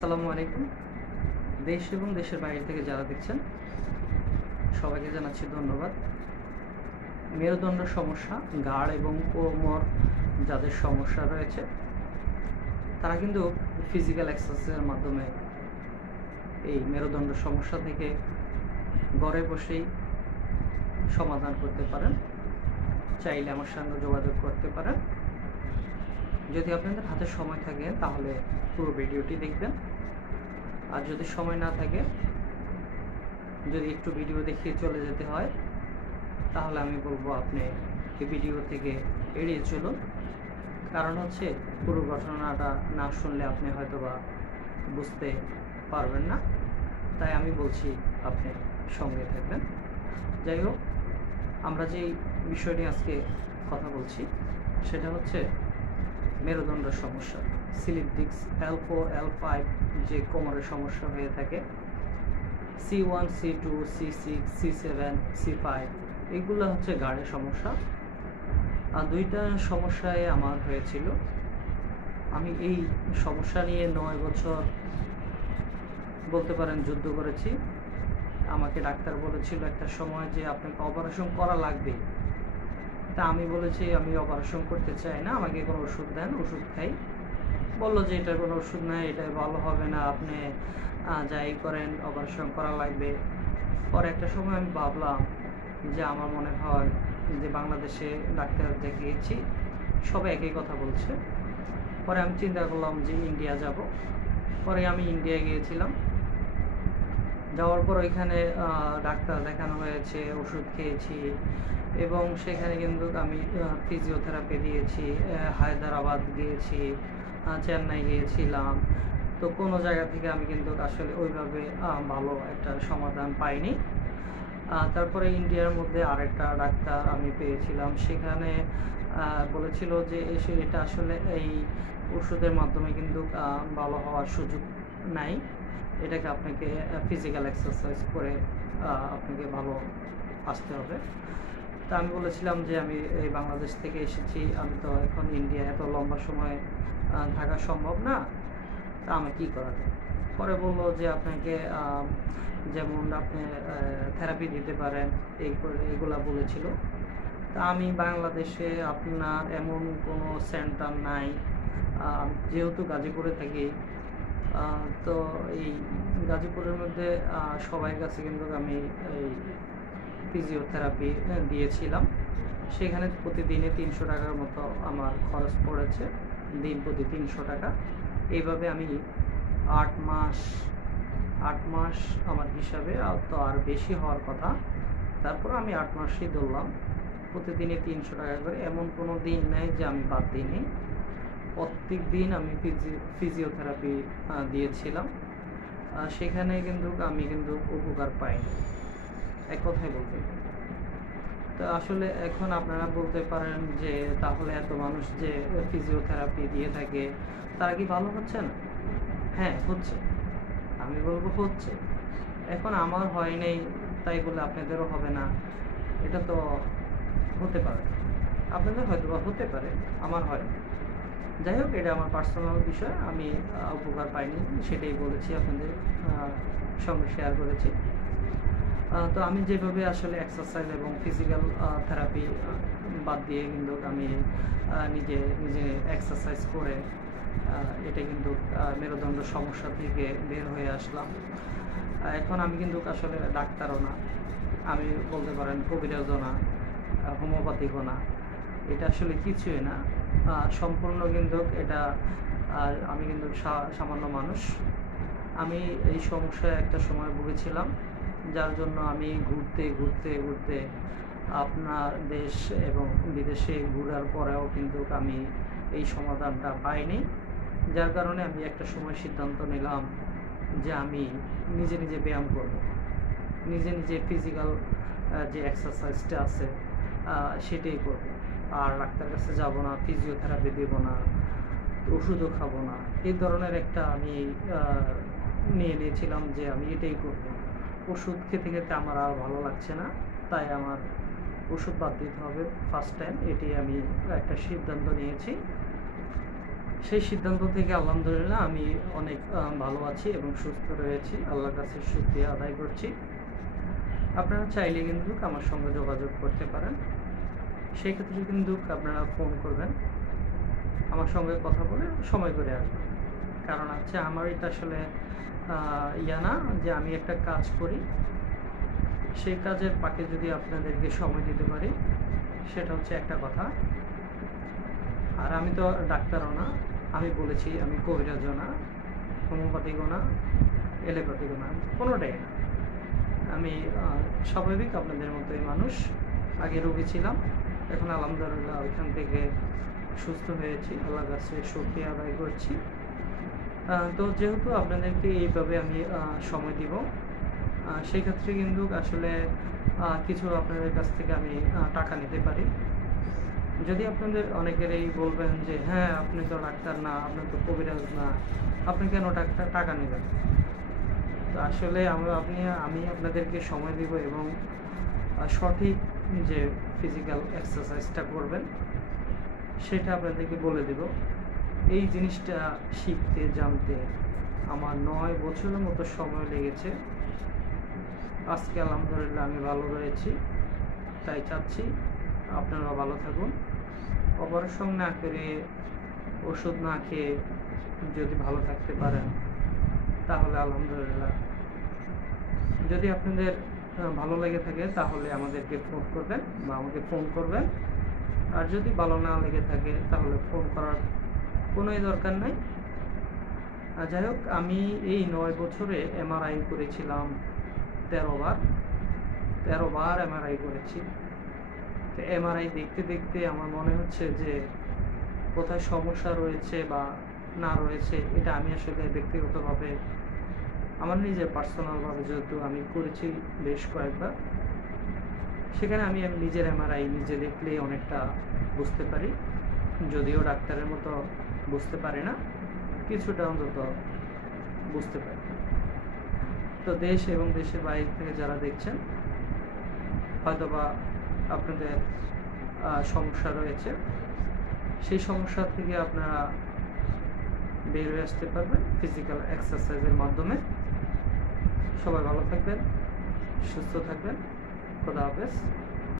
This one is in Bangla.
আসসালামু আলাইকুম। দেশ এবং দেশের বাইরে থেকে যারা দেখছেন সবাইকে জানাচ্ছি ধন্যবাদ। মেরুদণ্ড সমস্যা, ঘাড় এবং কোমর যাদের সমস্যা রয়েছে তারা কিন্তু ফিজিক্যাল এক্সারসাইজের মাধ্যমে এই মেরুদণ্ড সমস্যা থেকে ঘরে বসেই সমাধান করতে পারেন। চাইলে আমার সঙ্গে যোগাযোগ করতে পারেন। যদি আপনাদের হাতে সময় থাকে তাহলে পুরো ভিডিওটি দেখবেন, আর যদি সময় না থাকে, যদি একটু ভিডিও দেখিয়ে চলে যেতে হয়, তাহলে আমি বলবো আপনি এই ভিডিও থেকে এড়িয়ে চলুন। কারণ হচ্ছে পুরো ঘটনাটা না শুনলে আপনি হয়তোবা বুঝতে পারবেন না, তাই আমি বলছি আপনি সঙ্গে থাকবেন। যাই হোক, আমরা যেই বিষয় নিয়ে আজকে কথা বলছি সেটা হচ্ছে মেরুদণ্ড সমস্যা, স্লিপ ডিস্ক, L4 L5 যে কোমরের সমস্যা হয়ে থাকে, C1 C2 C6 C7 C5 এগুলো হচ্ছে ঘাড়ের সমস্যা। আর দুইটা সমস্যায় আমার হয়েছিল। আমি এই সমস্যা নিয়ে 9 বছর বলতে পারেন যুদ্ধ করেছি। আমাকে ডাক্তার বলেছিল একটা সময় যে আপনাকে অপারেশন করা লাগবে। তা আমি বলেছি আমি অপারেশন করতে চাই না, আমাকে কোনো ওষুধ দেন, ওষুধ খাই। বললো যে এটার কোনো ওষুধ নাই, এটা ভালো হবে না, আপনি যাই করেন অপারেশন করা লাগবে। পরে একটা সময় আমি ভাবলাম যে আমার মনে হয় যে বাংলাদেশে ডাক্তার দেখিয়েছি, সবাই একই কথা বলছে। পরে আমি চিন্তা করলাম যে ইন্ডিয়া যাব। পরে আমি ইন্ডিয়া গিয়েছিলাম। যাওয়ার পর ওইখানে ডাক্তার দেখানো হয়েছে, ওষুধ খেয়েছি, এবং সেখানে কিন্তু আমি ফিজিওথেরাপি দিয়েছি। হায়দ্রাবাদ গিয়েছি, চেন্নাই গিয়েছিলাম। তো কোনো জায়গা থেকে আমি কিন্তু আসলে ওইভাবে ভালো একটা সমাধান পাইনি। তারপরে ইন্ডিয়ার মধ্যে আরেকটা ডাক্তার আমি পেয়েছিলাম। সেখানে বলেছিল যে এটা আসলে এই ওষুধের মাধ্যমে কিন্তু ভালো হওয়ার সুযোগ নাই, এটাকে আপনাকে ফিজিক্যাল এক্সারসাইজ করে আপনাকে ভালো আসতে হবে। তা আমি বলেছিলাম যে আমি এই বাংলাদেশ থেকে এসেছি, আমি তো এখন ইন্ডিয়া এত লম্বা সময় থাকা সম্ভব না, তা আমি কী করা যায়। পরে বললো যে আপনাকে যেমন আপনি থেরাপি দিতে পারেন, এইগুলা বলেছিল। তা আমি বাংলাদেশে আপনার এমন কোনো সেন্টার নাই, যেহেতু গাজীপুরে থাকি। তো এই গাজীপুরের মধ্যে সবার কাছে কিন্তু আমি এই ফিজিওথেরাপি দিয়েছিলাম। সেখানে প্রতিদিনে 300 টাকার মতো আমার খরচ পড়েছে, দিন প্রতি 300 টাকা। এইভাবে আমি 8 মাস আমার হিসাবে, তো আর বেশি হওয়ার কথা, তারপর আমি 8 মাসই ধরলাম। প্রতিদিনে 300 টাকা করে, এমন কোনো দিন নেই যে আমি বাদ দিইনি। প্রত্যেক দিন আমি ফিজিওথেরাপি দিয়েছিলাম। সেখানে কিন্তু আমি কিন্তু উপকার পাইনি, এক কথায় বলতে গেলে। তো আসলে এখন আপনারা বলতে পারেন যে তাহলে এত মানুষ যে ফিজিওথেরাপি দিয়ে থাকে তারা কি ভালো হচ্ছে না? হ্যাঁ, হচ্ছে। আমি বলবো হচ্ছে। এখন আমার হয় নাই তাই বলে আপনাদেরও হবে না, এটা তো হতে পারে। আপনাদের হয়তো বা হতে পারে, আমার হয় না। যাই হোক, এটা আমার পার্সোনাল বিষয়, আমি উপকার পাইনি সেটাই বলেছি, আপনাদের সঙ্গে শেয়ার করেছি। তো আমি যেভাবে আসলে এক্সারসাইজ এবং ফিজিক্যাল থেরাপি বাদ দিয়ে কিন্তু আমি নিজে এক্সারসাইজ করে এটা কিন্তু মেরুদণ্ড সমস্যা থেকে বের হয়ে আসলাম। এখন আমি কিন্তু আসলে ডাক্তারও না, আমি বলতে পারেন কবিরাজও না, হোমিওপ্যাথিকও না, এটা আসলে কিছুই না। সম্পূর্ণ কিন্তু এটা আমি কিন্তু সামান্য মানুষ। আমি এই সমস্যায় একটা সময় ভুগেছিলাম, যার জন্য আমি ঘুরতে আপনার দেশ এবং বিদেশে ঘোরার পরেও কিন্তু আমি এই সমাধানটা পাইনি। যার কারণে আমি একটা সময় সিদ্ধান্ত নিলাম যে আমি নিজে ব্যায়াম করব, নিজে ফিজিক্যাল যে এক্সারসাইজটা আছে সেটাই করব। আর ডাক্তার কাছে যাব না, ফিজিওথেরাপি দেব না, ওষুধও খাবো না। এই ধরনের একটা আমি নিয়েছিলাম যে আমি এটাই করব। ওষুধ খেতে আমার আর ভালো লাগছে না, তাই আমার ওষুধ বাদ দিতে হবে। ফার্স্ট টাইম এটাই আমি একটা সিদ্ধান্ত নিয়েছি। সেই সিদ্ধান্ত থেকে আলহামদুলিল্লাহ আমি অনেক ভালো আছি এবং সুস্থ রয়েছি। আল্লাহর কাছে শুকরিয়া আদায় করছি। আপনারা চাইলে কিন্তু আমার সঙ্গে যোগাযোগ করতে পারেন। সেই ক্ষেত্রে কিন্তু আপনারা ফোন করবেন, আমার সঙ্গে কথা বলে সময় করে আসবেন। কারণ হচ্ছে আমার এটা আসলে না যে আমি একটা কাজ করি, সেই কাজের ফাঁকে যদি আপনাদেরকে সময় দিতে পারি, সেটা হচ্ছে একটা কথা। আর আমি তো ডাক্তারও না, আমি বলেছি আমি কবিরাজও না, হোমিওপ্যাথিকও না, এলোপ্যাথিকও না, কোনোটাই না। আমি স্বাভাবিক আপনাদের মতোই মানুষ। আগে রোগী ছিলাম, এখন আলহামদুলিল্লাহ ওইখান থেকে সুস্থ হয়েছি, আল্লাহর কাছে শুকরিয়া আদায় করছি। তো যেহেতু আপনাদেরকে এইভাবে আমি সময় দিব, সেই ক্ষেত্রে কিন্তু আসলে কিছু আপনাদের কাছ থেকে আমি টাকা নিতে পারি। যদি আপনাদের অনেকেরই বলবেন যে হ্যাঁ আপনি তো ডাক্তার না, আপনি তো কবিরাজ না, আপনি কেন টাকা নেবেন? তো আসলে আমি আপনাদেরকে সময় দিব এবং সঠিক যে ফিজিক্যাল এক্সারসাইজটা করবেন সেটা আপনাদেরকে বলে দেব। এই জিনিসটা শিখতে জানতে আমার 9 বছরের মতো সময় লেগেছে। আজকে আলহামদুলিল্লাহ আমি ভালো রয়েছি, তাই চাচ্ছি আপনারা ভালো থাকুন। অপারেশন না করে, ওষুধ না খেয়ে যদি ভালো থাকতে পারেন তাহলে আলহামদুলিল্লাহ। যদি আপনাদের ভালো লেগে থাকে তাহলে আমাদেরকে ফোন করবেন বা আমাকে ফোন করবেন। আর যদি ভালো না লেগে থাকে তাহলে ফোন করার কোনোই দরকার নাই। যাই হোক, আমি এই 9 বছরে এমআরআই করেছিলাম 13 বার। 13 বার এমআরআই করেছি। তো এমআরআই দেখতে দেখতে আমার মনে হচ্ছে যে কোথায় সমস্যা রয়েছে বা না রয়েছে, এটা আমি আসলে ব্যক্তিগতভাবে আমার নিজের পার্সোনালভাবে যেহেতু আমি করেছি বেশ কয়েকবার, সেখানে আমি নিজের এমআরআই নিজে দেখলেই অনেকটা বুঝতে পারি। যদিও ডাক্তারের মতো বুঝতে পারি না, কিছুটা অন্তত বুঝতে পারি। তো দেশ এবং দেশের বাইরে থেকে যারা দেখছেন, হয়তোবা আপনাদের সমস্যা রয়েছে, সেই সমস্যা থেকে আপনারা বের হয়ে আসতে পারবেন ফিজিক্যাল এক্সারসাইজের মাধ্যমে। সবাই ভালো থাকবেন, সুস্থ থাকবেন। খোদা হাফেজ।